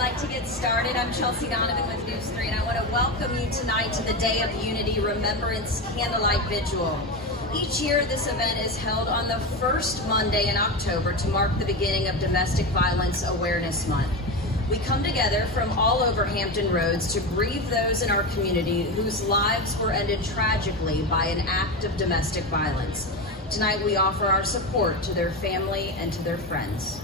like to get started. I'm Chelsea Donovan with News 3, and I want to welcome you tonight to the Day of Unity Remembrance Candlelight Vigil. Each year, this event is held on the first Monday in October to mark the beginning of Domestic Violence Awareness Month. We come together from all over Hampton roads to grieve those in our community whose lives were ended tragically by an act of domestic violence. Tonight, we offer our support to their family and to their friends.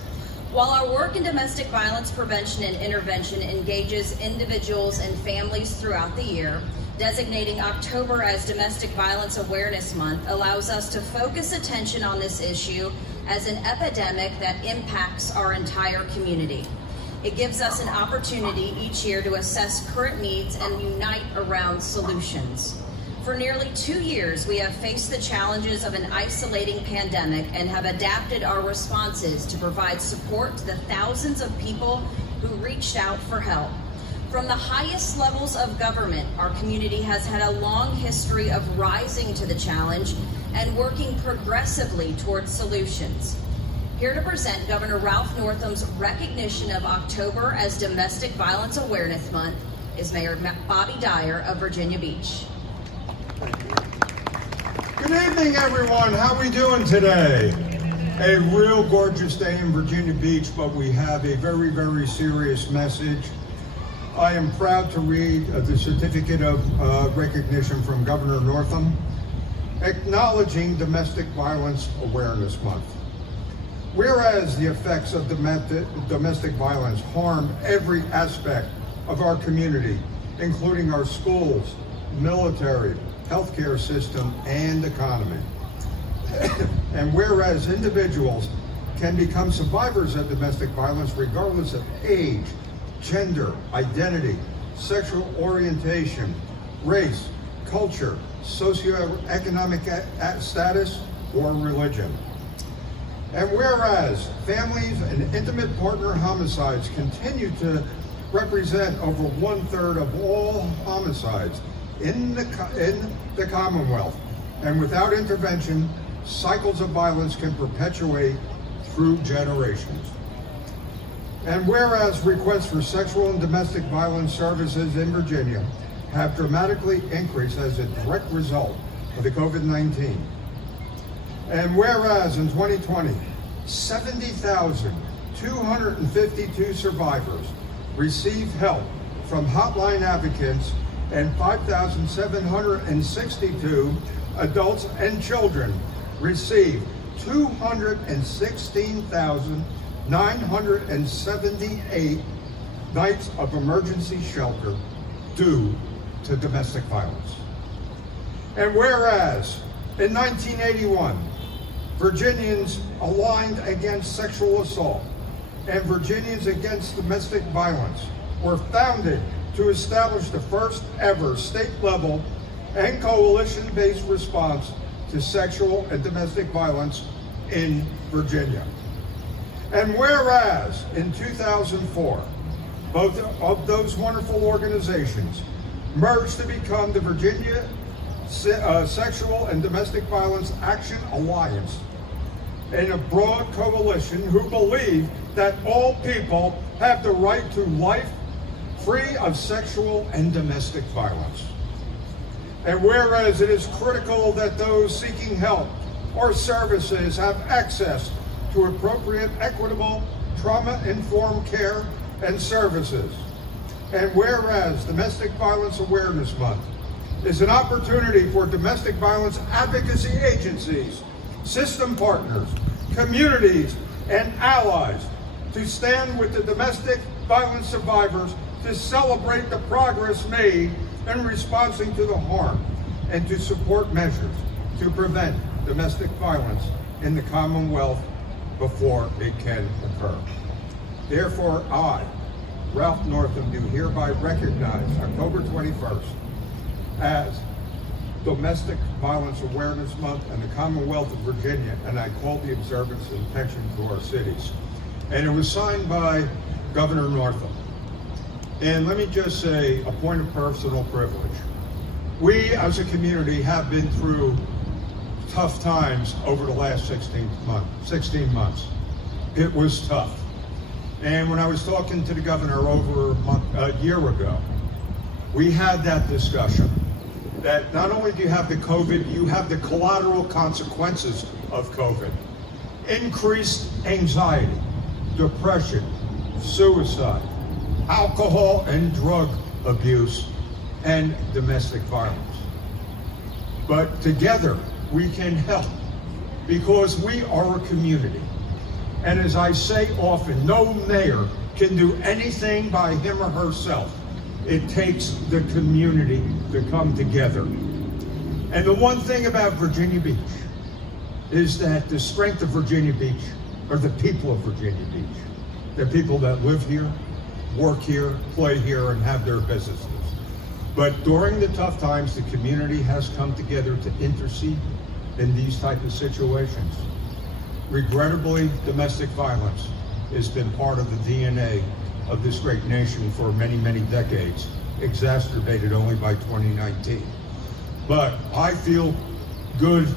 While our work in domestic violence prevention and intervention engages individuals and families throughout the year, designating October as Domestic Violence Awareness Month allows us to focus attention on this issue as an epidemic that impacts our entire community. It gives us an opportunity each year to assess current needs and unite around solutions. For nearly 2 years, we have faced the challenges of an isolating pandemic and have adapted our responses to provide support to the thousands of people who reached out for help. From the highest levels of government, our community has had a long history of rising to the challenge and working progressively towards solutions. Here to present Governor Ralph Northam's recognition of October as Domestic Violence Awareness Month is Mayor Bobby Dyer of Virginia Beach. Good evening, everyone. How are we doing today? A real gorgeous day in Virginia Beach, but we have a very, very serious message. I am proud to read the certificate of recognition from Governor Northam, acknowledging Domestic Violence Awareness Month. Whereas the effects of domestic violence harm every aspect of our community, including our schools, military, healthcare system, and economy. And whereas individuals can become survivors of domestic violence regardless of age, gender, identity, sexual orientation, race, culture, socioeconomic status, or religion. And whereas families and intimate partner homicides continue to represent over 1/3 of all homicides in the Commonwealth, and without intervention, cycles of violence can perpetuate through generations. And whereas requests for sexual and domestic violence services in Virginia have dramatically increased as a direct result of the COVID-19. And whereas in 2020, 70,252 survivors received help from hotline advocates and 5,762 adults and children received 216,978 nights of emergency shelter due to domestic violence. And whereas in 1981, Virginians aligned against sexual assault and Virginians Against Domestic Violence were founded to establish the first ever state-level and coalition-based response to sexual and domestic violence in Virginia. And whereas in 2004, both of those wonderful organizations merged to become the Virginia Sexual and Domestic Violence Action Alliance, in a broad coalition who believe that all people have the right to life free of sexual and domestic violence. And whereas it is critical that those seeking help or services have access to appropriate, equitable, trauma-informed care and services. And whereas Domestic Violence Awareness Month is an opportunity for domestic violence advocacy agencies, system partners, communities, and allies to stand with the domestic violence survivors to celebrate the progress made in responding to the harm and to support measures to prevent domestic violence in the Commonwealth before it can occur. Therefore, I, Ralph Northam, do hereby recognize October 21st as Domestic Violence Awareness Month in the Commonwealth of Virginia, and I call the observance and attention to our cities. And it was signed by Governor Northam. And let me just say, a point of personal privilege. We as a community have been through tough times over the last 16 months. It was tough. And when I was talking to the governor over a year ago, we had that discussion that not only do you have the COVID, you have the collateral consequences of COVID. Increased anxiety, depression, suicide, alcohol and drug abuse, and domestic violence. But together we can help because we are a community. And as I say often, no mayor can do anything by him or herself. It takes the community to come together. And the one thing about Virginia Beach is that the strength of Virginia Beach are the people of Virginia Beach. The people that live here, work here, play here, and have their businesses. But during the tough times, the community has come together to intercede in these type of situations. Regrettably, domestic violence has been part of the DNA of this great nation for many, many decades, exacerbated only by 2019. But I feel good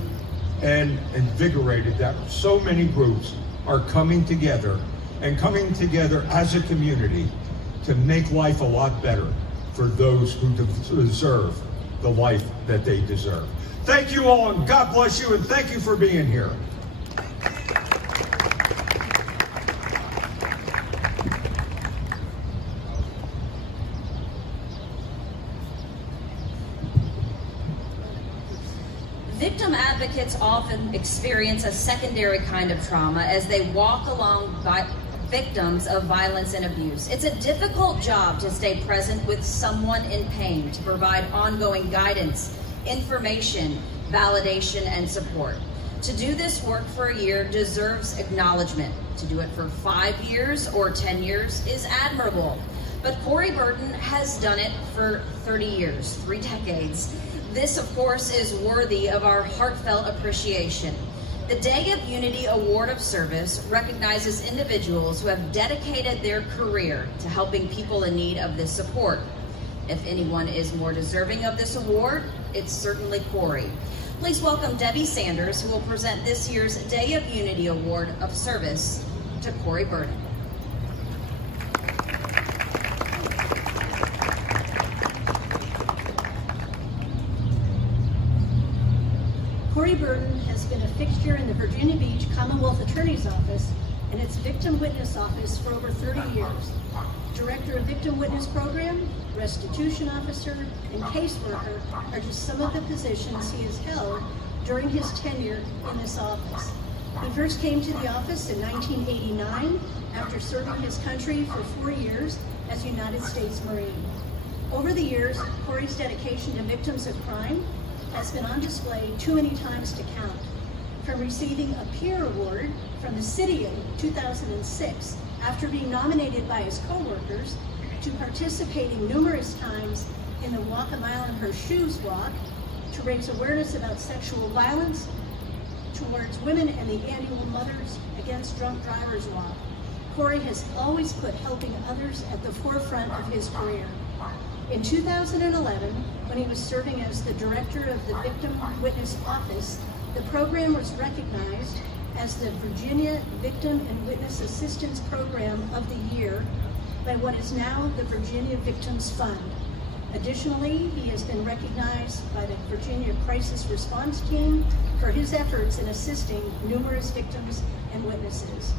and invigorated that so many groups are coming together and coming together as a community to make life a lot better for those who deserve the life that they deserve. Thank you all, and God bless you, and thank you for being here. Victim advocates often experience a secondary kind of trauma as they walk along victims of violence and abuse. It's a difficult job to stay present with someone in pain, to provide ongoing guidance, information, validation, and support. To do this work for a year deserves acknowledgement. To do it for 5 years or 10 years is admirable. But Corey Burton has done it for 30 years, 3 decades. This, of course, is worthy of our heartfelt appreciation. The Day of Unity Award of Service recognizes individuals who have dedicated their career to helping people in need of this support. If anyone is more deserving of this award, it's certainly Corey. Please welcome Debbie Sanders, who will present this year's Day of Unity Award of Service to Corey Burton. Corey Burton has been a fixture in the Virginia Beach Commonwealth Attorney's Office and its Victim Witness Office for over 30 years. Director of Victim Witness Program, Restitution Officer, and Caseworker are just some of the positions he has held during his tenure in this office. He first came to the office in 1989 after serving his country for 4 years as United States Marine. Over the years, Corey's dedication to victims of crime has been on display too many times to count. From receiving a peer award from the city in 2006 after being nominated by his co-workers, to participating numerous times in the Walk a Mile in Her Shoes walk, to raise awareness about sexual violence towards women and the annual Mothers Against Drunk Drivers walk. Corey has always put helping others at the forefront of his career. In 2011, when he was serving as the director of the Victim Witness Office, the program was recognized as the Virginia Victim and Witness Assistance Program of the Year by what is now the Virginia Victims Fund. Additionally, he has been recognized by the Virginia Crisis Response Team for his efforts in assisting numerous victims and witnesses.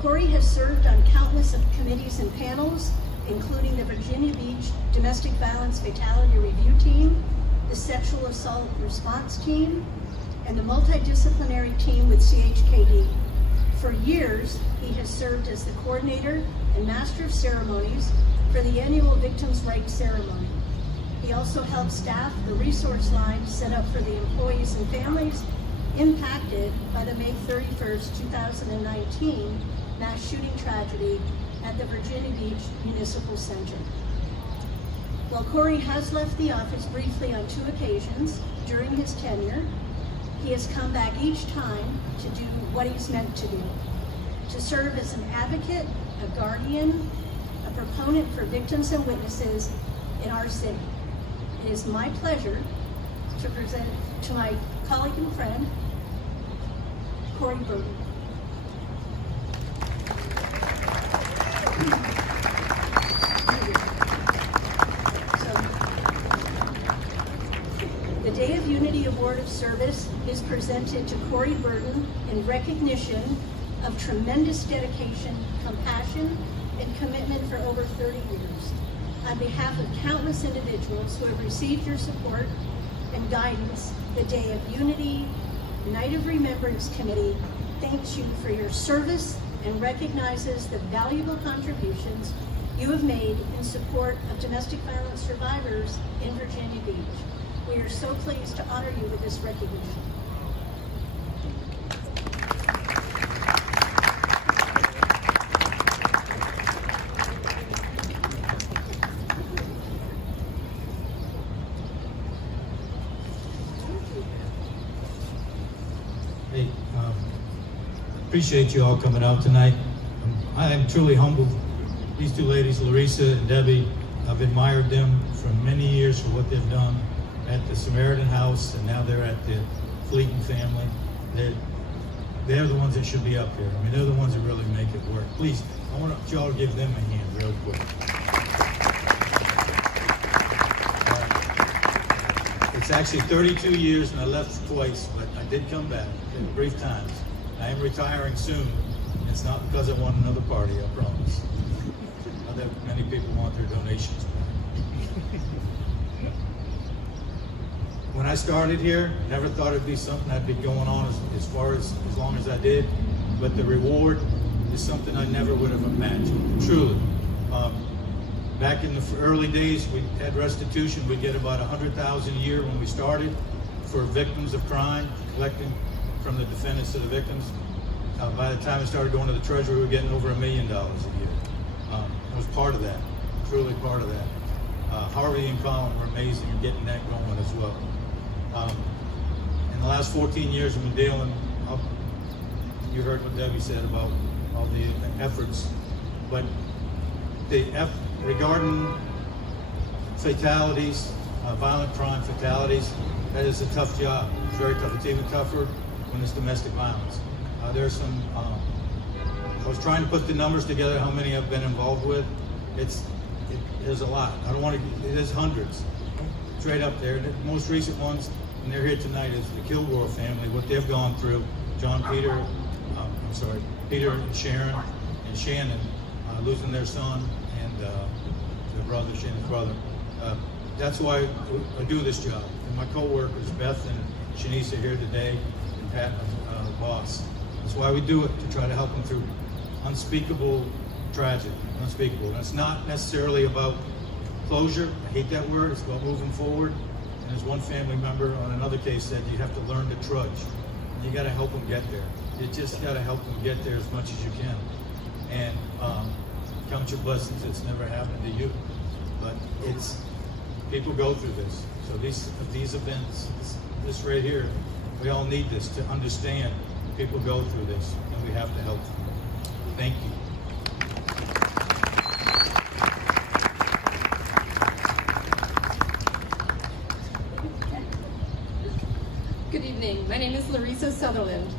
Corey has served on countless of committees and panels, including the Virginia Beach Domestic Violence Fatality Review Team, the Sexual Assault Response Team, and the multidisciplinary team with CHKD. For years, he has served as the coordinator and master of ceremonies for the annual Victims' Rights Ceremony. He also helped staff the resource line set up for the employees and families impacted by the May 31st, 2019 mass shooting tragedy at the Virginia Beach Municipal Center. While Corey has left the office briefly on 2 occasions during his tenure, he has come back each time to do what he's meant to do, to serve as an advocate, a guardian, a proponent for victims and witnesses in our city. It is my pleasure to present to my colleague and friend, Corey Burton. The Day of Unity Award of Service is presented to Corey Burton in recognition of tremendous dedication, compassion, and commitment for over 30 years. On behalf of countless individuals who have received your support and guidance, the Day of Unity Night of Remembrance Committee thanks you for your service and recognizes the valuable contributions you have made in support of domestic violence survivors in Virginia Beach. We are so pleased to honor you with this recognition. Hey, appreciate you all coming out tonight. I am truly humbled. These two ladies, Lorisa and Debbie, I've admired them for many years for what they've done at the Samaritan House, and now they're at the Fleeton family. They're the ones that should be up here. I mean, they're the ones that really make it work. Please, I want y'all to give them a hand real quick. It's actually 32 years, and I left twice, but I did come back in brief times. I am retiring soon. It's not because I want another party, I promise. Not that many people want their donations. When I started here, never thought it'd be something I'd be going on as long as I did, but the reward is something I never would have imagined, truly. Back in the early days, we had restitution. We'd get about $100,000 a year when we started for victims of crime, collecting from the defendants to the victims. By the time I started going to the Treasury, we were getting over $1 million a year. I was part of that, truly part of that. Harvey and Colin were amazing in getting that going as well. In the last 14 years, we've been dealing, you heard what Debbie said about all the efforts, but regarding fatalities, violent crime fatalities, that is a tough job. It's very tough. It's even tougher when it's domestic violence. There's some, I was trying to put the numbers together, how many I've been involved with. There's a lot. I don't want to, it is hundreds. Straight up there. The most recent ones, and they're here tonight, is the Kilgore family, what they've gone through. Peter and Sharon and Shannon losing their son and their brother, Shannon's brother. That's why I do this job. And my co-workers, Beth and Shanice, are here today, and Pat, the boss. That's why we do it, to try to help them through unspeakable tragedy, unspeakable. And it's not necessarily about closure. I hate that word. It's about moving forward. And as one family member on another case said, you have to learn to trudge. And you got to help them get there. You just got to help them get there as much as you can. And count your blessings. It's never happened to you, but people go through this. So these events, this right here, we all need this to understand. People go through this, and we have to help them. Thank you. Good evening. My name is Lorisa Sutherland.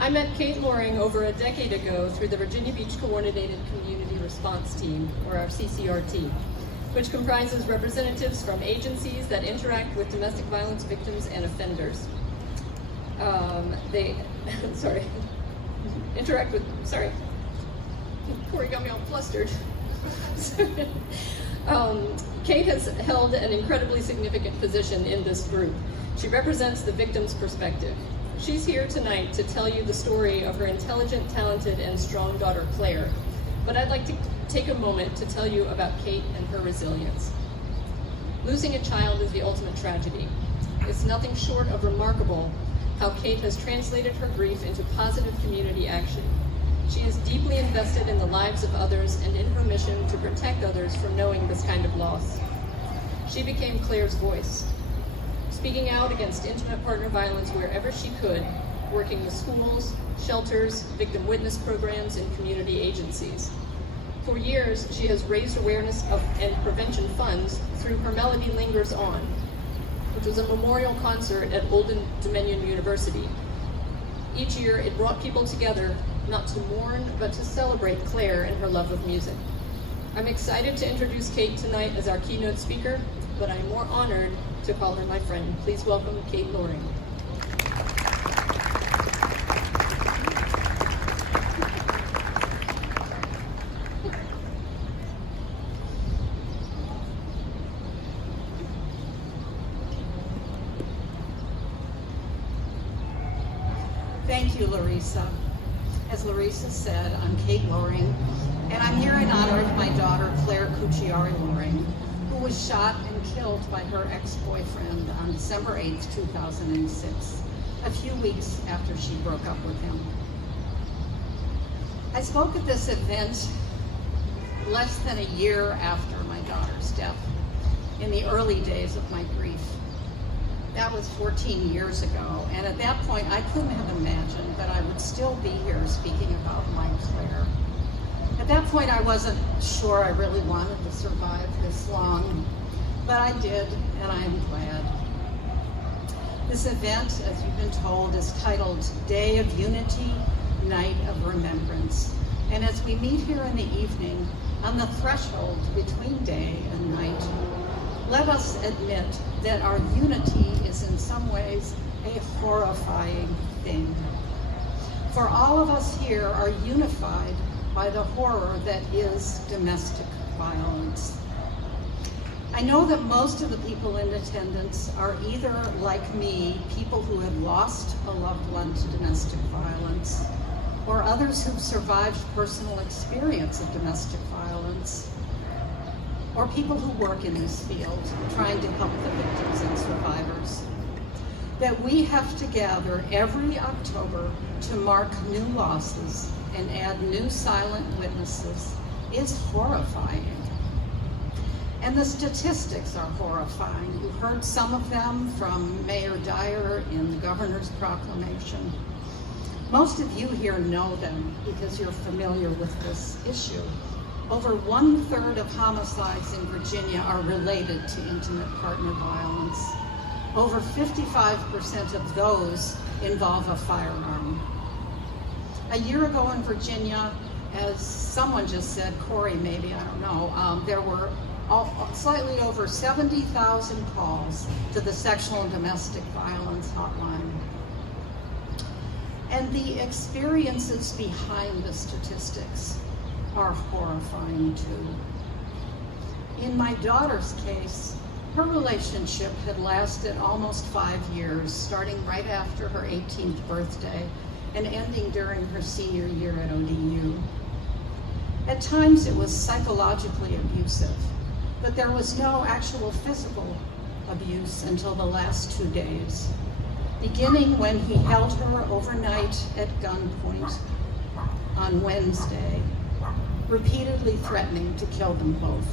I met Kate Loring over a decade ago through the Virginia Beach Coordinated Community Response Team, or our CCRT, which comprises representatives from agencies that interact with domestic violence victims and offenders. Corey got me all flustered. Kate has held an incredibly significant position in this group. She represents the victim's perspective. She's here tonight to tell you the story of her intelligent, talented, and strong daughter, Claire. But I'd like to take a moment to tell you about Kate and her resilience. Losing a child is the ultimate tragedy. It's nothing short of remarkable how Kate has translated her grief into positive community action. She is deeply invested in the lives of others and in her mission to protect others from knowing this kind of loss. She became Claire's voice, speaking out against intimate partner violence wherever she could, working with schools, shelters, victim witness programs, and community agencies. For years, she has raised awareness of and prevention funds through Her Melody Lingers On, which was a memorial concert at Old Dominion University. Each year, it brought people together not to mourn, but to celebrate Claire and her love of music. I'm excited to introduce Kate tonight as our keynote speaker, but I'm more honored to call her my friend. Please welcome Kate Loring. Thank you, Lorisa. As Lorisa said, I'm Kate Loring, and I'm here in honor of my daughter, Claire Cucciari-Loring, who was shot and killed by her ex-boyfriend on December 8th, 2006, a few weeks after she broke up with him. I spoke at this event less than a year after my daughter's death, in the early days of my grief. That was 14 years ago, and at that point I couldn't have imagined that I would still be here speaking about my Claire. At that point I wasn't sure I really wanted to survive this long, but I did, and I am glad. This event, as you've been told, is titled Day of Unity Night of Remembrance, and as we meet here in the evening, on the threshold between day and night, let us admit that our unity is in some ways a horrifying thing. For all of us here are unified by the horror that is domestic violence. I know that most of the people in attendance are either, like me, people who have lost a loved one to domestic violence, or others who've survived personal experience of domestic violence, or people who work in this field, trying to help the victims and survivors. That we have to gather every October to mark new losses and add new silent witnesses is horrifying. And the statistics are horrifying. You heard some of them from Mayor Dyer in the governor's proclamation. Most of you here know them because you're familiar with this issue. Over 1/3 of homicides in Virginia are related to intimate partner violence. Over 55% of those involve a firearm. A year ago in Virginia, as someone just said, Corey maybe, I don't know, there were slightly over 70,000 calls to the sexual and domestic violence hotline. And the experiences behind the statistics are horrifying too. In my daughter's case, her relationship had lasted almost 5 years, starting right after her 18th birthday and ending during her senior year at ODU. At times it was psychologically abusive, but there was no actual physical abuse until the last 2 days, beginning when he held her overnight at gunpoint on Wednesday, repeatedly threatening to kill them both.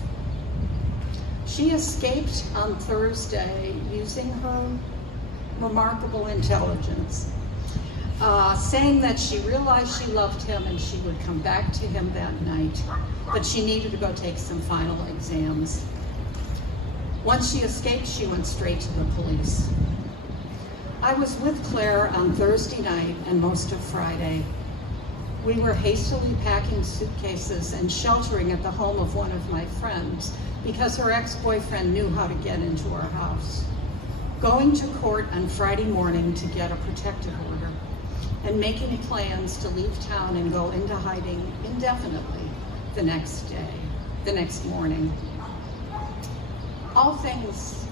She escaped on Thursday using her remarkable intelligence, saying that she realized she loved him and she would come back to him that night, but she needed to go take some final exams. Once she escaped, she went straight to the police. I was with Claire on Thursday night and most of Friday. We were hastily packing suitcases and sheltering at the home of one of my friends because her ex-boyfriend knew how to get into our house. Going to court on Friday morning to get a protective order and making plans to leave town and go into hiding indefinitely the next morning. All things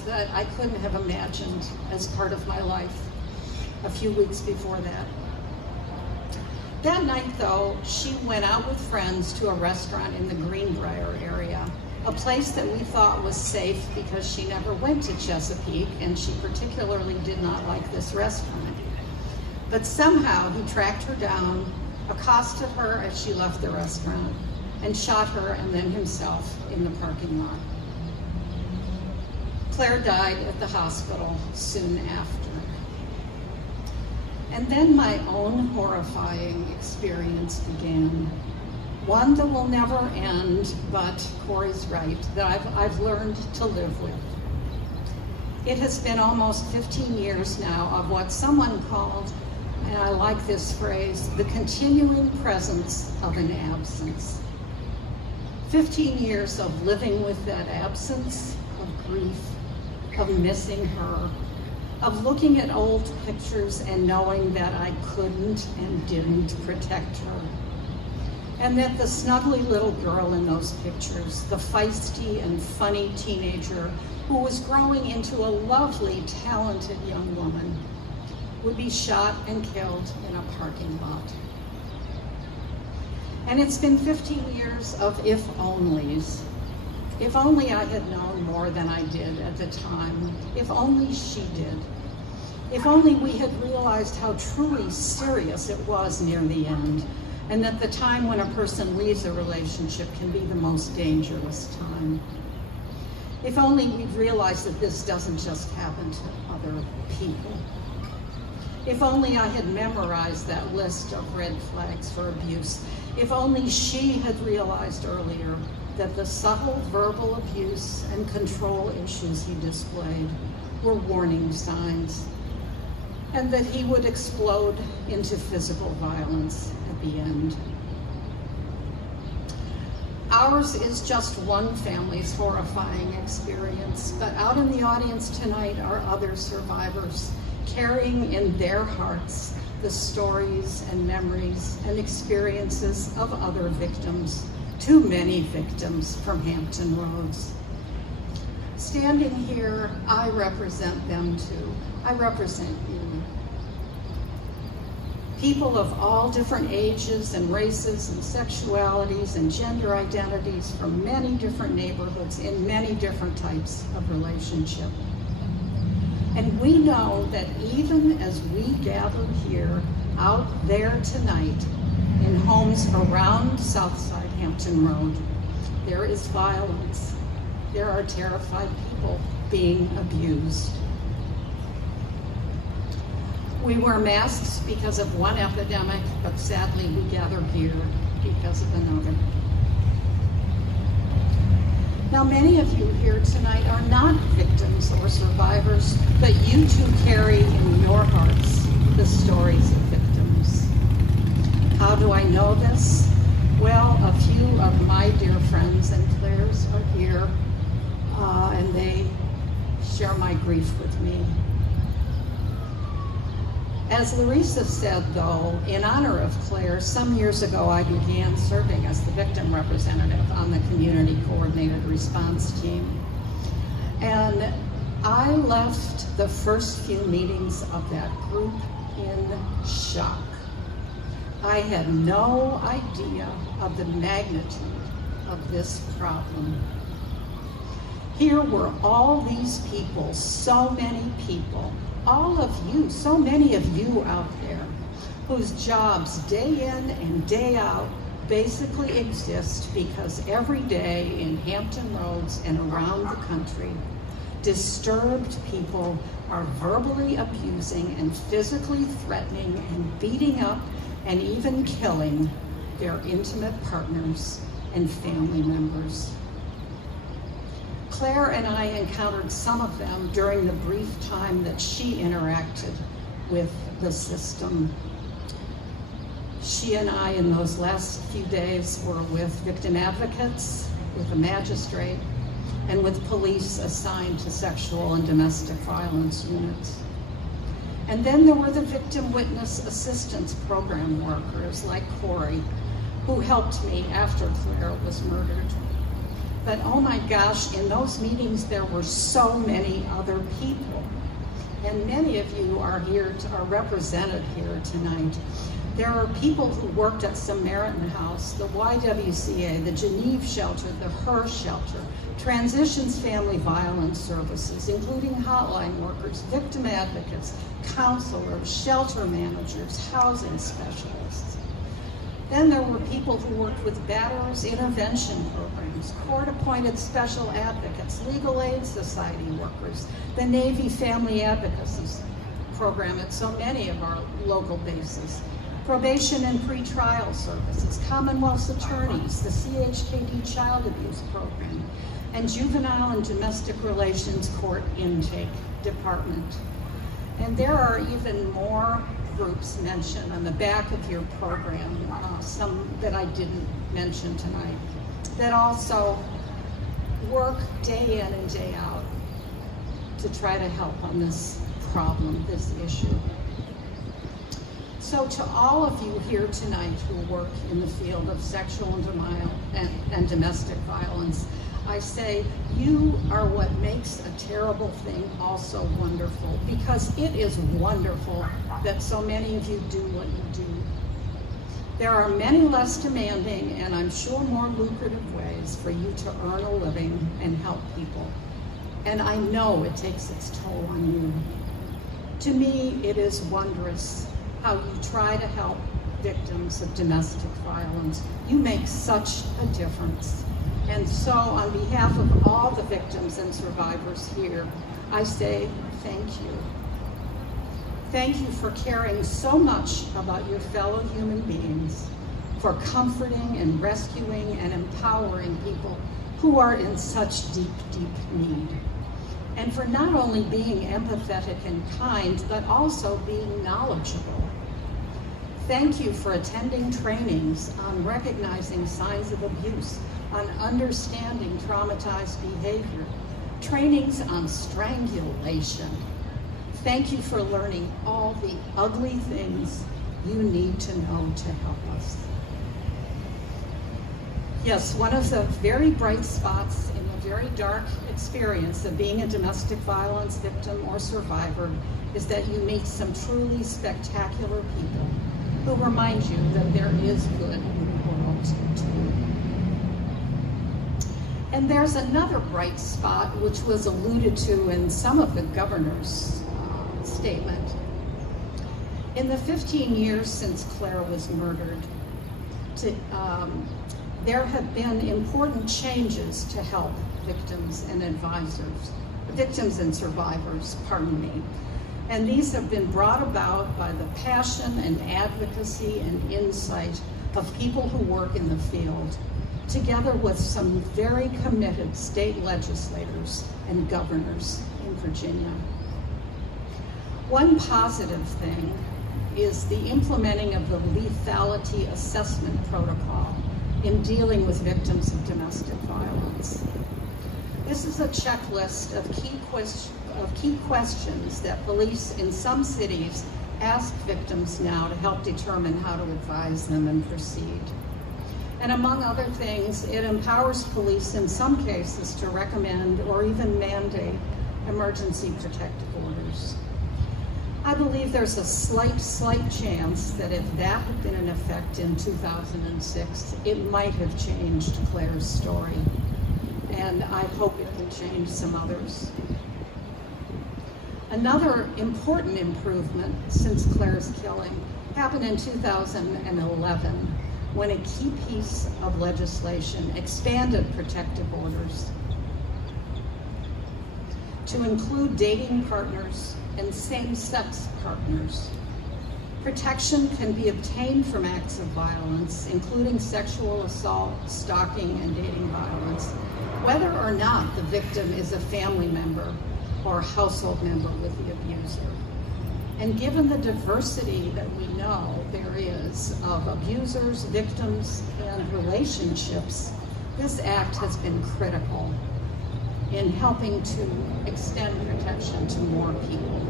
that I couldn't have imagined as part of my life a few weeks before that. That night, though, she went out with friends to a restaurant in the Greenbrier area, a place that we thought was safe because she never went to Chesapeake and she particularly did not like this restaurant. But somehow he tracked her down, accosted her as she left the restaurant, and shot her and then himself in the parking lot. Claire died at the hospital soon after. And then my own horrifying experience began. One that will never end, but Corey's right, that I've learned to live with. It has been almost 15 years now of what someone called and I like this phrase, the continuing presence of an absence. 15 years of living with that absence, of grief, of missing her, of looking at old pictures and knowing that I couldn't and didn't protect her. And that the snuggly little girl in those pictures, the feisty and funny teenager who was growing into a lovely, talented young woman, would be shot and killed in a parking lot. And it's been 15 years of if-onlys. If only I had known more than I did at the time. If only she did. If only we had realized how truly serious it was near the end, and that the time when a person leaves a relationship can be the most dangerous time. If only we'd realized that this doesn't just happen to other people. If only I had memorized that list of red flags for abuse. If only she had realized earlier that the subtle verbal abuse and control issues he displayed were warning signs, and that he would explode into physical violence at the end. Ours is just one family's horrifying experience, but out in the audience tonight are other survivors, carrying in their hearts the stories and memories and experiences of other victims, too many victims from Hampton Roads. Standing here, I represent them too. I represent you. People of all different ages and races and sexualities and gender identities from many different neighborhoods in many different types of relationship. And we know that even as we gather here, out there tonight, in homes around Southside Hampton Road, there is violence. There are terrified people being abused. We wear masks because of one epidemic, but sadly we gather here because of another. Now, many of you here tonight are not victims or survivors, but you too carry in your hearts the stories of victims. How do I know this? Well, a few of my dear friends and Claire's are here, and they share my grief with me. As Lorisa said, though, in honor of Claire, some years ago I began serving as the victim representative on the community coordinated response team. And I left the first few meetings of that group in shock. I had no idea of the magnitude of this problem. Here were all these people, so many people, all of you, so many of you out there, whose jobs day in and day out basically exist because every day in Hampton Roads and around the country, disturbed people are verbally abusing and physically threatening and beating up and even killing their intimate partners and family members. Claire and I encountered some of them during the brief time that she interacted with the system. She and I, in those last few days, were with victim advocates, with a magistrate, and with police assigned to sexual and domestic violence units. And then there were the victim witness assistance program workers like Corey, who helped me after Claire was murdered. But oh my gosh, in those meetings there were so many other people. And many of you are here, are represented here tonight. There are people who worked at Samaritan House, the YWCA, the Geneve Shelter, the HER Shelter, Transitions Family Violence Services, including hotline workers, victim advocates, counselors, shelter managers, housing specialists. Then there were people who worked with batterers intervention programs, court-appointed special advocates, legal aid society workers, the Navy Family Advocacy Program at so many of our local bases, probation and pretrial services, Commonwealth's attorneys, the CHKD Child Abuse Program, and Juvenile and Domestic Relations Court Intake Department. And there are even more groups mention on the back of your program, some that I didn't mention tonight, that also work day in and day out to try to help on this problem, this issue. So to all of you here tonight who work in the field of sexual and domestic violence, I say you are what makes a terrible thing also wonderful, because it is wonderful that so many of you do what you do. There are many less demanding and I'm sure more lucrative ways for you to earn a living and help people. And I know it takes its toll on you. To me, it is wondrous how you try to help victims of domestic violence. You make such a difference. And so on behalf of all the victims and survivors here, I say thank you. Thank you for caring so much about your fellow human beings, for comforting and rescuing and empowering people who are in such deep, deep need. And for not only being empathetic and kind, but also being knowledgeable. Thank you for attending trainings on recognizing signs of abuse, on understanding traumatized behavior, trainings on strangulation. Thank you for learning all the ugly things you need to know to help us. Yes, one of the very bright spots in the very dark experience of being a domestic violence victim or survivor is that you meet some truly spectacular people who remind you that there is good in the world too. And there's another bright spot which was alluded to in some of the governor's statement. In the 15 years since Claire was murdered, there have been important changes to help victims and survivors, pardon me. And these have been brought about by the passion and advocacy and insight of people who work in the field, together with some very committed state legislators and governors in Virginia. One positive thing is the implementing of the lethality assessment protocol in dealing with victims of domestic violence. This is a checklist of key questions that police in some cities ask victims now to help determine how to advise them and proceed. And among other things, it empowers police in some cases to recommend or even mandate emergency protective orders. I believe there's a slight chance that if that had been in effect in 2006, it might have changed Claire's story. And I hope it will change some others. Another important improvement since Claire's killing happened in 2011, when a key piece of legislation expanded protective orders to include dating partners and same-sex partners. Protection can be obtained from acts of violence, including sexual assault, stalking, and dating violence, whether or not the victim is a family member or household member with the abuser. And given the diversity that we know there is of abusers, victims, and relationships, this act has been critical in helping to extend protection to more people.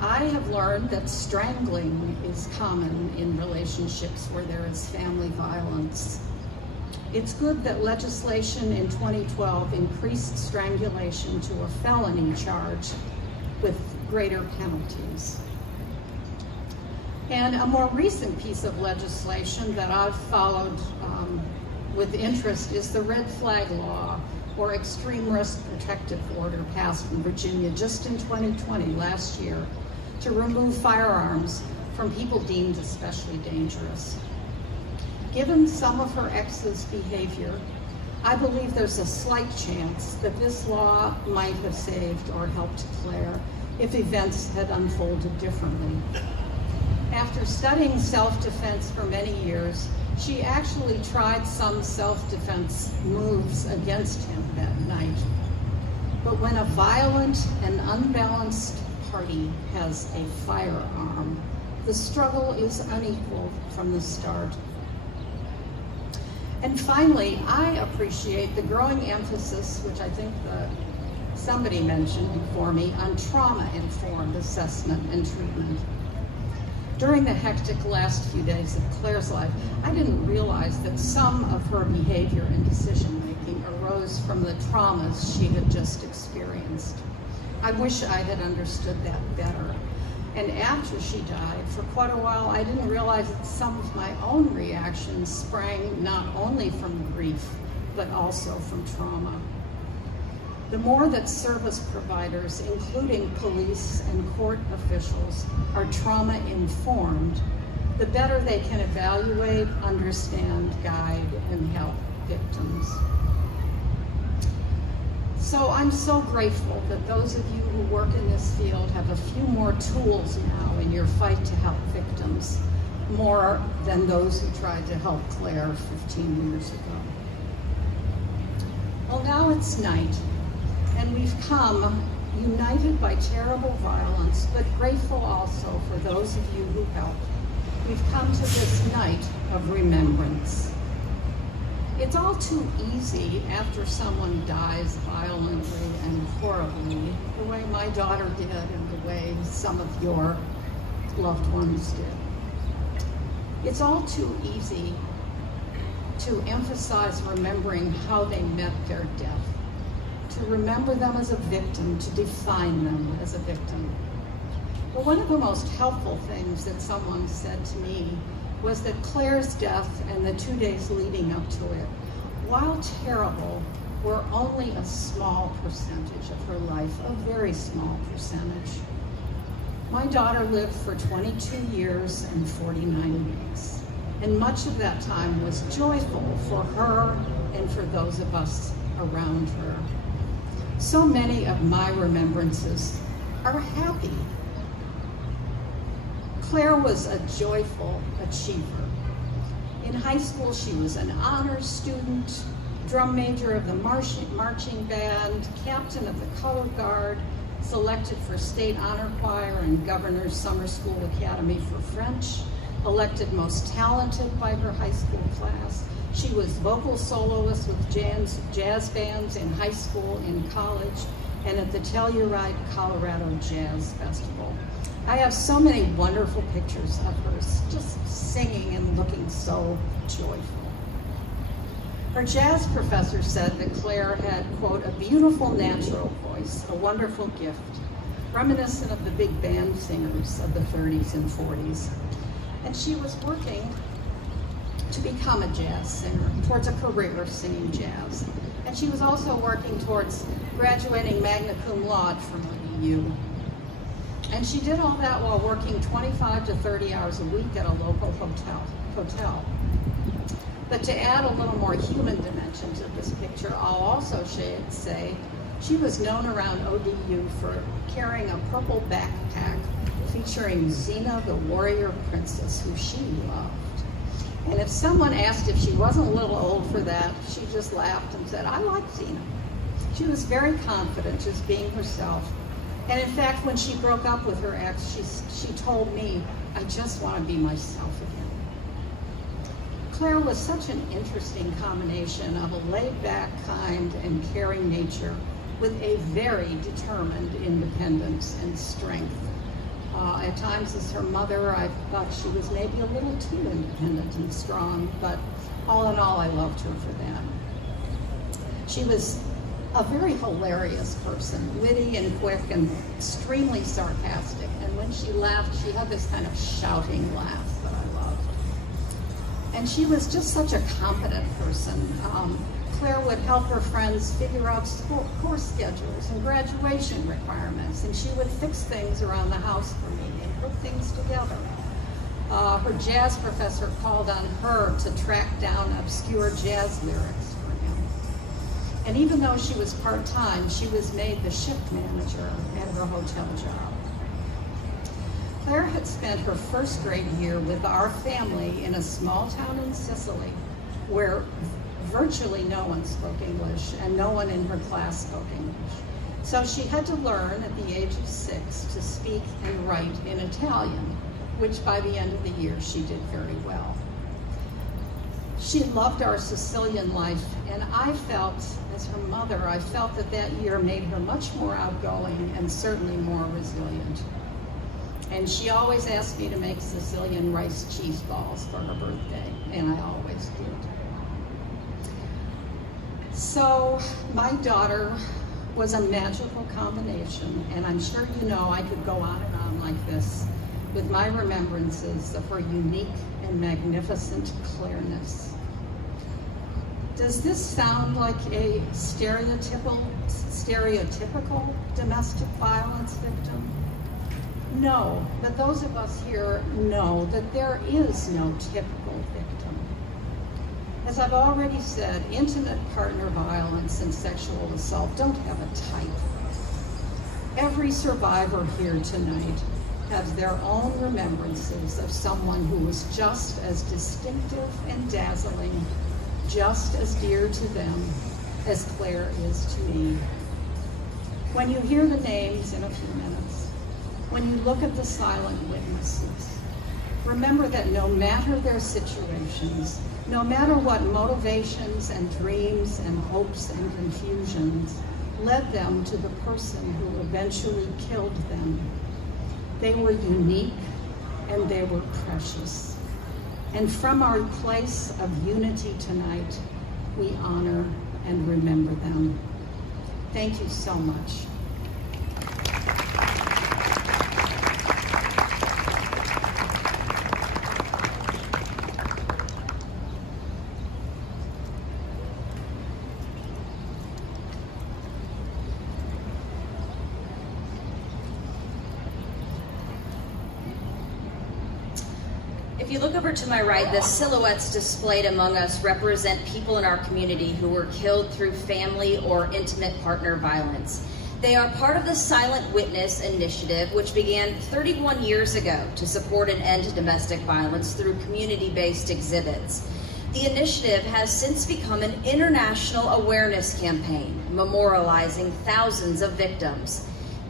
I have learned that strangling is common in relationships where there is family violence. It's good that legislation in 2012 increased strangulation to a felony charge with greater penalties. And a more recent piece of legislation that I've followed with interest is the red flag law, or extreme risk protective order, passed in Virginia just in 2020, last year, to remove firearms from people deemed especially dangerous. Given some of her ex's behavior, I believe there's a slight chance that this law might have saved or helped Claire if events had unfolded differently. After studying self-defense for many years, she actually tried some self-defense moves against him that night. But when a violent and unbalanced party has a firearm. The struggle is unequal from the start. And finally, I appreciate the growing emphasis, which I think somebody mentioned before me, on trauma-informed assessment and treatment. During the hectic last few days of Claire's life, I didn't realize that some of her behavior and decision-making arose from the traumas she had just experienced. I wish I had understood that better. And after she died, for quite a while, I didn't realize that some of my own reactions sprang not only from grief, but also from trauma. The more that service providers, including police and court officials, are trauma-informed, the better they can evaluate, understand, guide, and help victims. So I'm so grateful that those of you who work in this field have a few more tools now in your fight to help victims, more than those who tried to help Claire 15 years ago. Well, now it's night, and we've come united by terrible violence, but grateful also for those of you who helped. We've come to this night of remembrance. It's all too easy after someone dies violently and horribly, the way my daughter did and the way some of your loved ones did. It's all too easy to emphasize remembering how they met their death, to remember them as a victim, to define them as a victim. But one of the most helpful things that someone said to me was that Claire's death and the 2 days leading up to it, while terrible, were only a small percentage of her life, a very small percentage. My daughter lived for 22 years and 49 weeks, and much of that time was joyful for her and for those of us around her. So many of my remembrances are happy. Claire was a joyful achiever. In high school, she was an honors student, drum major of the marching band, captain of the color guard, selected for state honor choir and governor's summer school academy for French, elected most talented by her high school class. She was vocal soloist with jazz bands in high school, in college, and at the Telluride, Colorado Jazz Festival. I have so many wonderful pictures of her just singing and looking so joyful. Her jazz professor said that Claire had, quote, a beautiful natural voice, a wonderful gift, reminiscent of the big band singers of the 30s and 40s. And she was working to become a jazz singer, towards a career of singing jazz. And she was also working towards graduating magna cum laude from ODU. And she did all that while working 25 to 30 hours a week at a local hotel. But to add a little more human dimension to this picture, I'll also say she was known around ODU for carrying a purple backpack featuring Xena, the warrior princess, who she loved. And if someone asked if she wasn't a little old for that, she just laughed and said, I like Xena. She was very confident, just being herself. And in fact, when she broke up with her ex, she told me, I just want to be myself again. Claire was such an interesting combination of a laid-back, kind, and caring nature with a very determined independence and strength. At times as her mother, I thought she was maybe a little too independent and strong, but all in all, I loved her for that. She was a very hilarious person, witty and quick and extremely sarcastic. And when she laughed, she had this kind of shouting laugh that I loved. And she was just such a competent person. Claire would help her friends figure out course schedules and graduation requirements, and she would fix things around the house for me and put things together. Her jazz professor called on her to track down obscure jazz lyrics for him. And even though she was part-time, she was made the shift manager at her hotel job. Claire had spent her first grade year with our family in a small town in Sicily where virtually no one spoke English and no one in her class spoke English. So she had to learn at the age of 6 to speak and write in Italian, which by the end of the year she did very well. She loved our Sicilian life, and I felt, as her mother, I felt that that year made her much more outgoing and certainly more resilient. And she always asked me to make Sicilian rice cheese balls for her birthday, and I always did. So my daughter was a magical combination, and I'm sure you know I could go on and on like this with my remembrances of her unique and magnificent clearness. Does this sound like a stereotypical domestic violence victim? No, but those of us here know that there is no typical victim. As I've already said, intimate partner violence and sexual assault don't have a type. Every survivor here tonight has their own remembrances of someone who was just as distinctive and dazzling, just as dear to them as Claire is to me. When you hear the names in a few minutes, when you look at the silent witnesses, remember that no matter their situations, no matter what motivations and dreams and hopes and confusions led them to the person who eventually killed them, they were unique and they were precious. And from our place of unity tonight, we honor and remember them. Thank you so much. If you look over to my right, the silhouettes displayed among us represent people in our community who were killed through family or intimate partner violence. They are part of the Silent Witness initiative, which began 31 years ago to support an end to domestic violence through community-based exhibits. The initiative has since become an international awareness campaign, memorializing thousands of victims.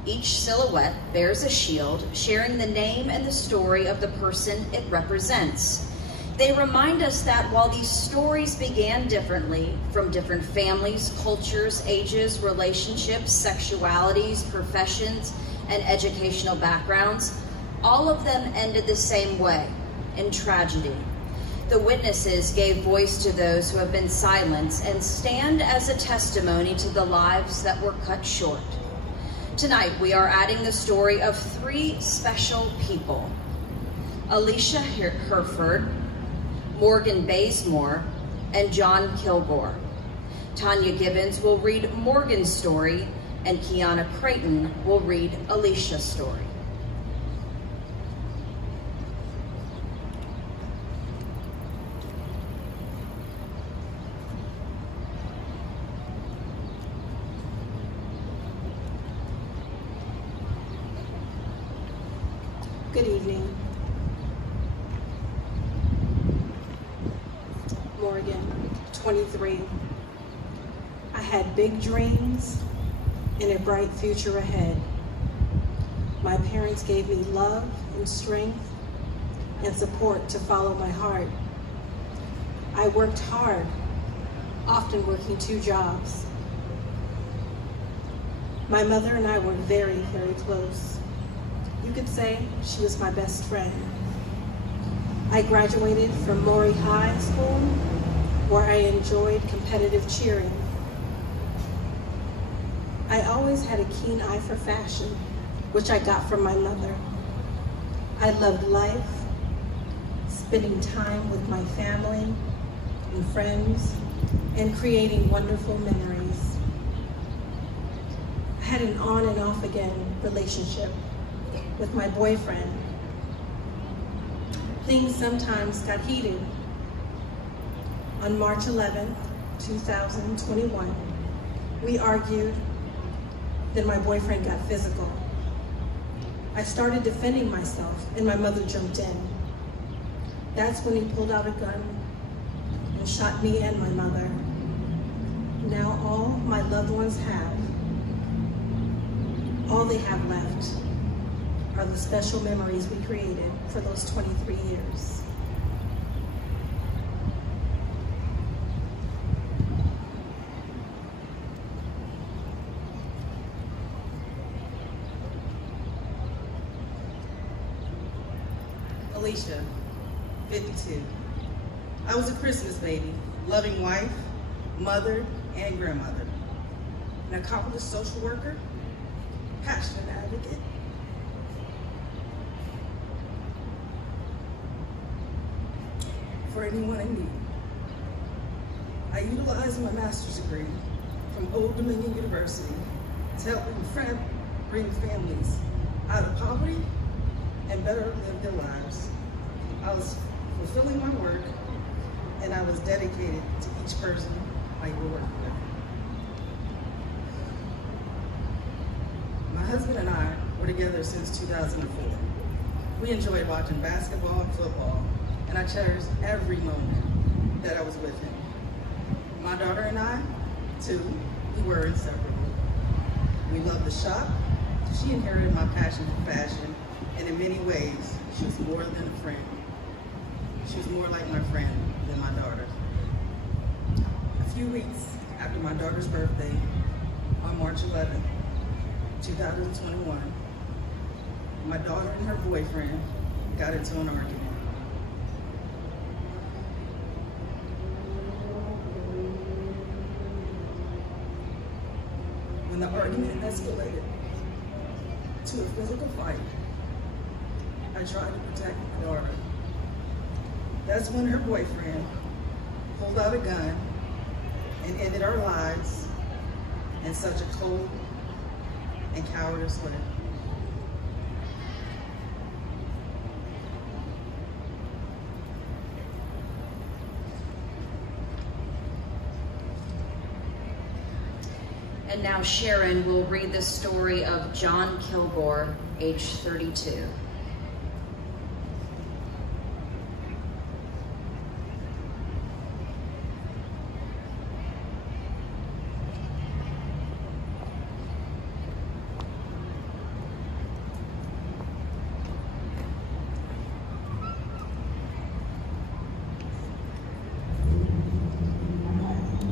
Each silhouette bears a shield, sharing the name and the story of the person it represents. They remind us that while these stories began differently from different families, cultures, ages, relationships, sexualities, professions, and educational backgrounds, all of them ended the same way, in tragedy. The witnesses gave voice to those who have been silenced and stand as a testimony to the lives that were cut short. Tonight, we are adding the story of 3 special people: Alicia Herford, Morgan Bazemore, and John Kilgore. Tanya Gibbons will read Morgan's story, and Kiana Creighton will read Alicia's story. Good evening. Morgan, 23. I had big dreams and a bright future ahead. My parents gave me love and strength and support to follow my heart. I worked hard, often working 2 jobs. My mother and I were very, very close. You could say she was my best friend. I graduated from Maury High School, where I enjoyed competitive cheering. I always had a keen eye for fashion, which I got from my mother. I loved life, spending time with my family and friends, and creating wonderful memories. I had an on and off again relationship with my boyfriend. Things sometimes got heated. On March 11, 2021, we argued, then my boyfriend got physical. I started defending myself and my mother jumped in. That's when he pulled out a gun and shot me and my mother. Now all my loved ones have All they have left are the special memories we created for those 23 years. Alicia, 52. I was a Christmas baby, loving wife, mother, and grandmother. An accomplished social worker, passionate advocate. For anyone in need. I utilized my master's degree from Old Dominion University to help bring families out of poverty and better live their lives. I was fulfilling my work, and I was dedicated to each person I worked with. My husband and I were together since 2004. We enjoyed watching basketball and football, and I cherished every moment that I was with him. My daughter and I, too, we were inseparable. We loved to shop. She inherited my passion for fashion, and in many ways, she was more than a friend. She was more like my friend than my daughter. A few weeks after my daughter's birthday, on March 11th, 2021, my daughter and her boyfriend got into an argument. When the argument escalated to a physical fight, I tried to protect my daughter. That's when her boyfriend pulled out a gun and ended our lives in such a cold and cowardice way. And now Sharon will read the story of John Kilgore, age 32.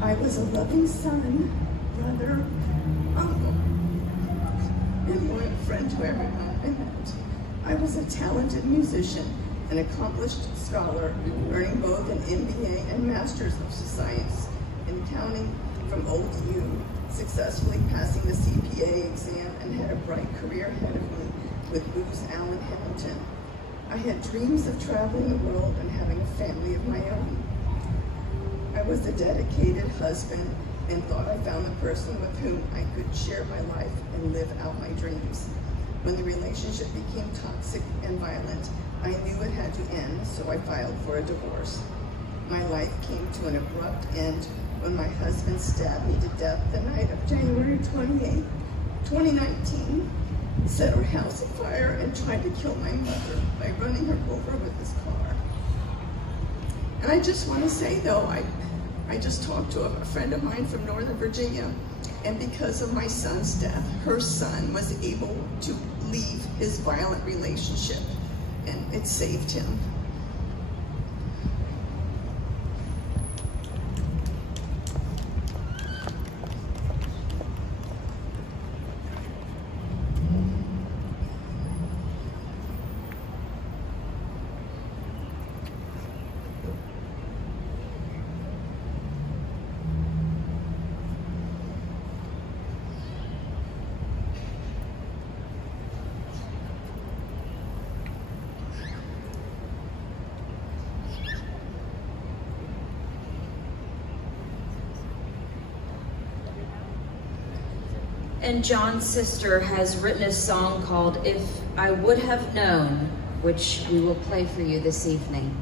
I was a loving son, brother, uncle, and loyal friend to everyone I met. I was a talented musician, an accomplished scholar, earning both an MBA and Master's of Science in accounting from Old U, successfully passing the CPA exam, and had a bright career ahead of me with Booz Allen Hampton. I had dreams of traveling the world and having a family of my own. I was a dedicated husband and thought I found the person with whom I could share my life and live out my dreams. When the relationship became toxic and violent, I knew it had to end, so I filed for a divorce. My life came to an abrupt end when my husband stabbed me to death the night of January 28, 2019, set our house afire and tried to kill my mother by running her over with his car. And I just want to say, though, I just talked to a friend of mine from Northern Virginia, and because of my son's death, her son was able to leave his violent relationship, and it saved him. And John's sister has written a song called If I Would Have Known, which we will play for you this evening.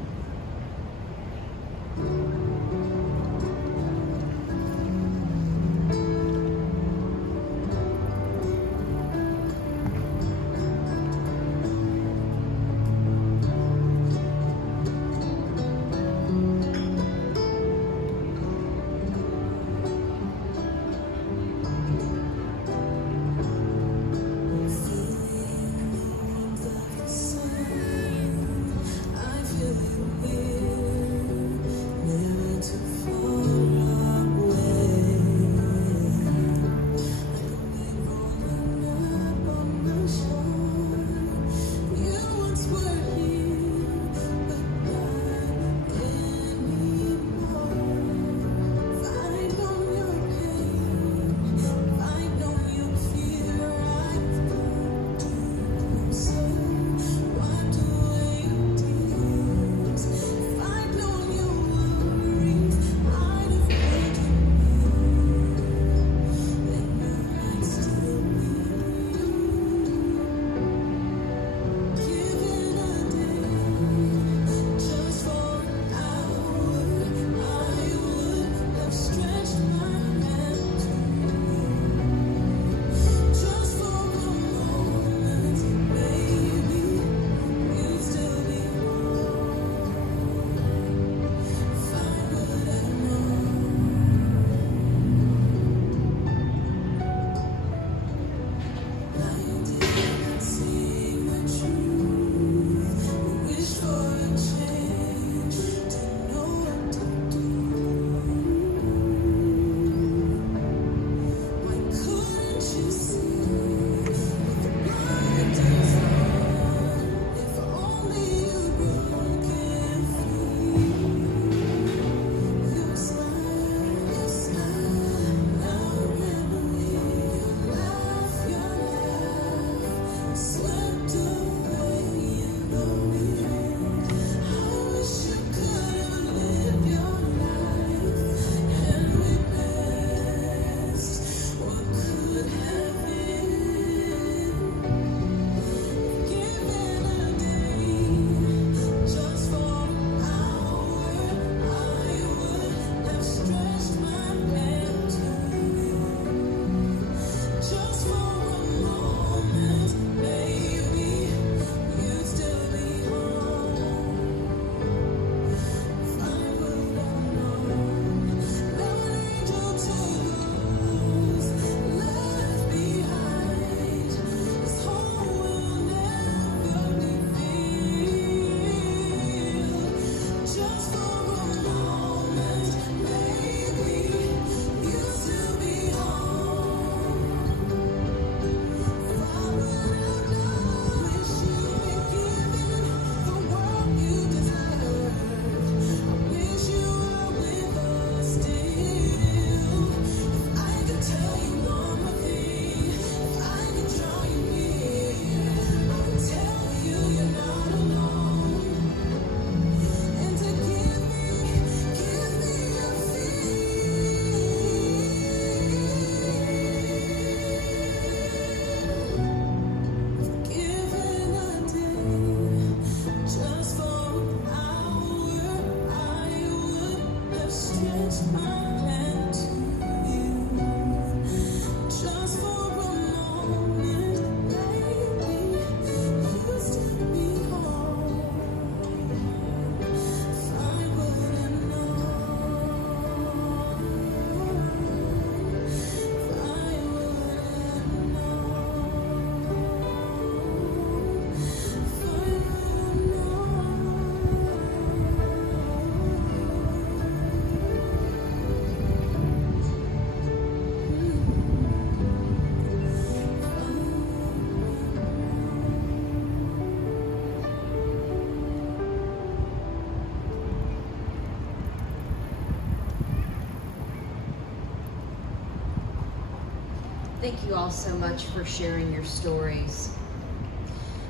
Thank you all so much for sharing your stories.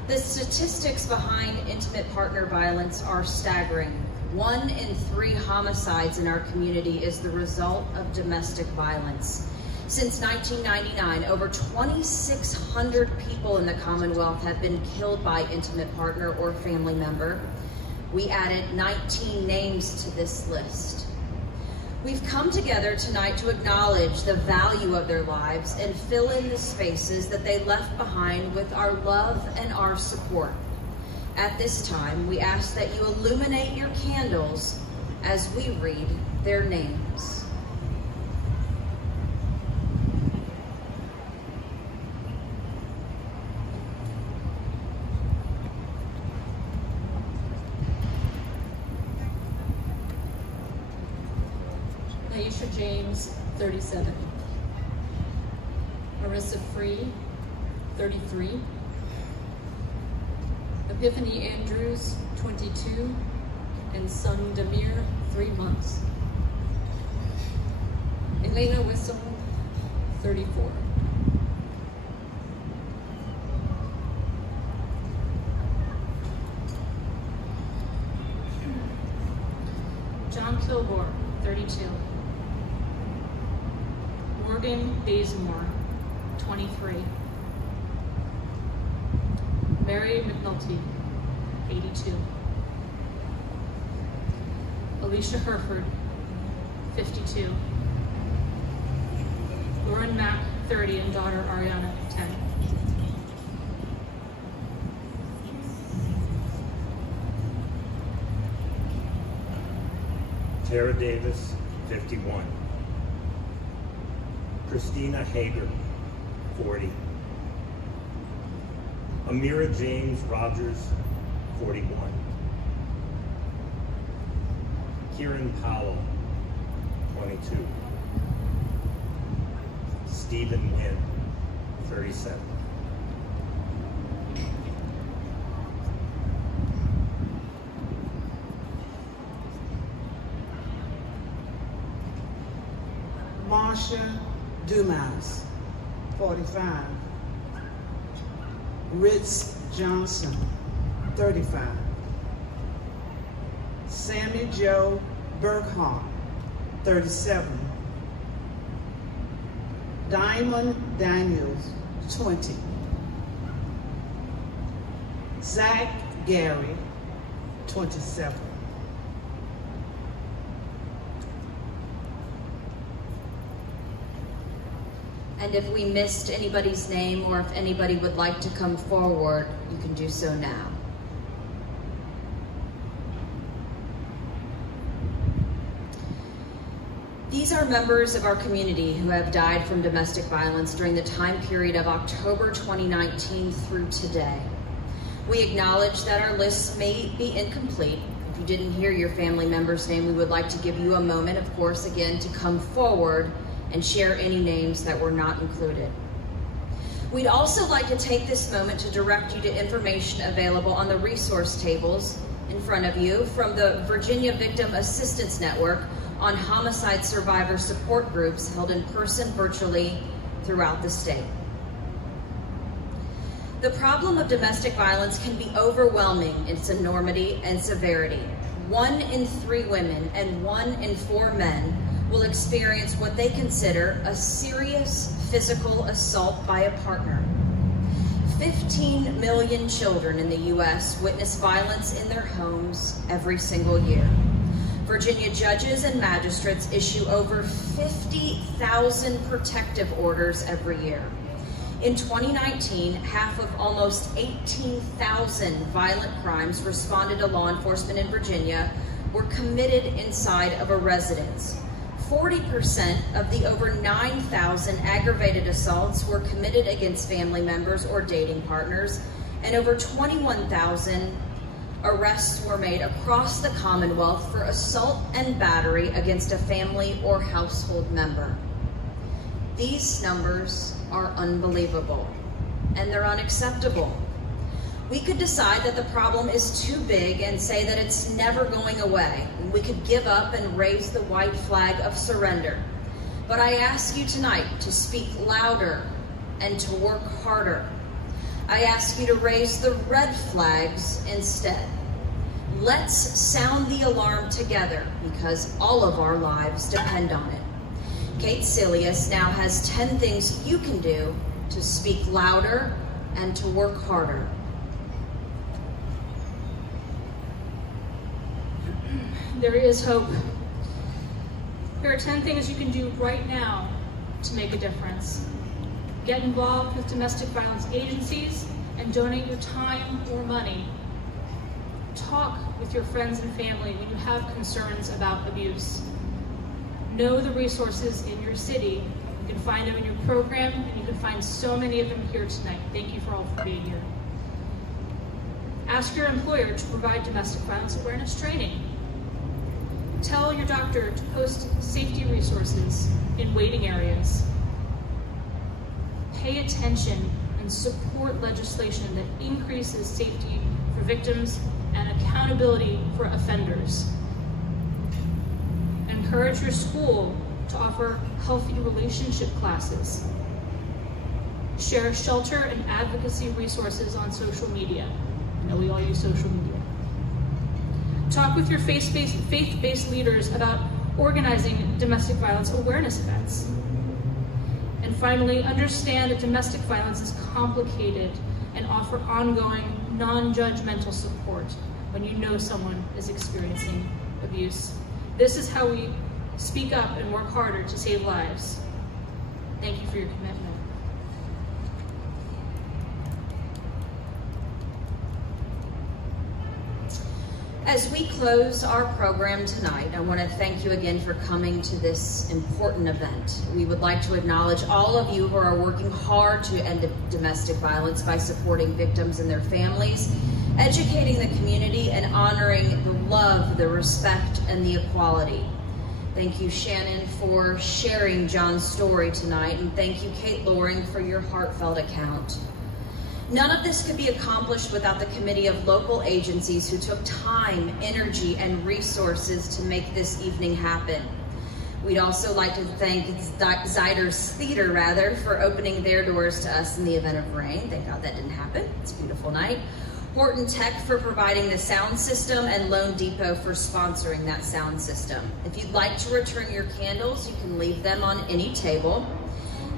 The statistics behind intimate partner violence are staggering. 1 in 3 homicides in our community is the result of domestic violence. Since 1999, over 2,600 people in the Commonwealth have been killed by intimate partner or family member. We added 19 names to this list. We've come together tonight to acknowledge the value of their lives and fill in the spaces that they left behind with our love and our support. At this time, we ask that you illuminate your candles as we read their names. Alicia James, 37. Marissa Free, 33. Epiphany Andrews, 22. And son Demir, 3 months. Elena Whistle, 34. John Kilgore, 32. Morgan Bazemore, 23. Mary McNulty, 82. Alicia Herford, 52. Lauren Mack, 30, and daughter Ariana, 10. Tara Davis, 51. Christina Hager, 40. Amira James Rogers, 41. Kieran Powell, 22. Stephen Wynn, 37. Marsha Dumas, 45. Ritz Johnson, 35. Sammy Joe Burkhart, 37. Diamond Daniels, 20. Zach Gary, 27. And if we missed anybody's name or if anybody would like to come forward, you can do so now. These are members of our community who have died from domestic violence during the time period of October 2019 through today. We acknowledge that our lists may be incomplete. If you didn't hear your family member's name, we would like to give you a moment, of course, again, to come forward and share any names that were not included. We'd also like to take this moment to direct you to information available on the resource tables in front of you from the Virginia Victim Assistance Network on homicide survivor support groups held in person virtually throughout the state. The problem of domestic violence can be overwhelming in its enormity and severity. 1 in 3 women and 1 in 4 men will experience what they consider a serious physical assault by a partner. 15 million children in the U.S. witness violence in their homes every single year. Virginia judges and magistrates issue over 50,000 protective orders every year. In 2019, half of almost 18,000 violent crimes responded to law enforcement in Virginia were committed inside of a residence. 40% of the over 9,000 aggravated assaults were committed against family members or dating partners, and over 21,000 arrests were made across the Commonwealth for assault and battery against a family or household member. These numbers are unbelievable, and they're unacceptable. We could decide that the problem is too big and say that it's never going away. We could give up and raise the white flag of surrender. But I ask you tonight to speak louder and to work harder. I ask you to raise the red flags instead. Let's sound the alarm together because all of our lives depend on it. Kate Cilius now has 10 things you can do to speak louder and to work harder. There is hope. There are 10 things you can do right now to make a difference. Get involved with domestic violence agencies and donate your time or money. Talk with your friends and family when you have concerns about abuse. Know the resources in your city. You can find them in your program, and you can find so many of them here tonight. Thank you for all for being here. Ask your employer to provide domestic violence awareness training. Tell your doctor to post safety resources in waiting areas. Pay attention and support legislation that increases safety for victims and accountability for offenders. Encourage your school to offer healthy relationship classes. Share shelter and advocacy resources on social media. I know we all use social media. Talk with your faith-based leaders about organizing domestic violence awareness events. And finally, understand that domestic violence is complicated and offer ongoing, non-judgmental support when you know someone is experiencing abuse. This is how we speak up and work harder to save lives. Thank you for your commitment. As we close our program tonight, I want to thank you again for coming to this important event. We would like to acknowledge all of you who are working hard to end domestic violence by supporting victims and their families, educating the community, and honoring the love, the respect, and the equality. Thank you, Shannon, for sharing John's story tonight, and thank you, Kate Loring, for your heartfelt account. None of this could be accomplished without the committee of local agencies who took time, energy, and resources to make this evening happen. We'd also like to thank Ziders Theater, for opening their doors to us in the event of rain. Thank God that didn't happen. It's a beautiful night. Horton Tech for providing the sound system, and Lone Depot for sponsoring that sound system. If you'd like to return your candles, you can leave them on any table.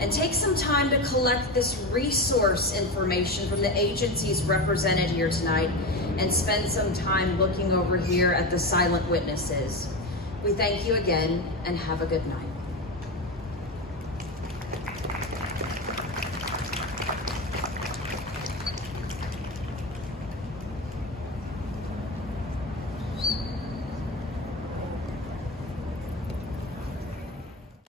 And take some time to collect this resource information from the agencies represented here tonight, and spend some time looking over here at the silent witnesses. We thank you again, and have a good night.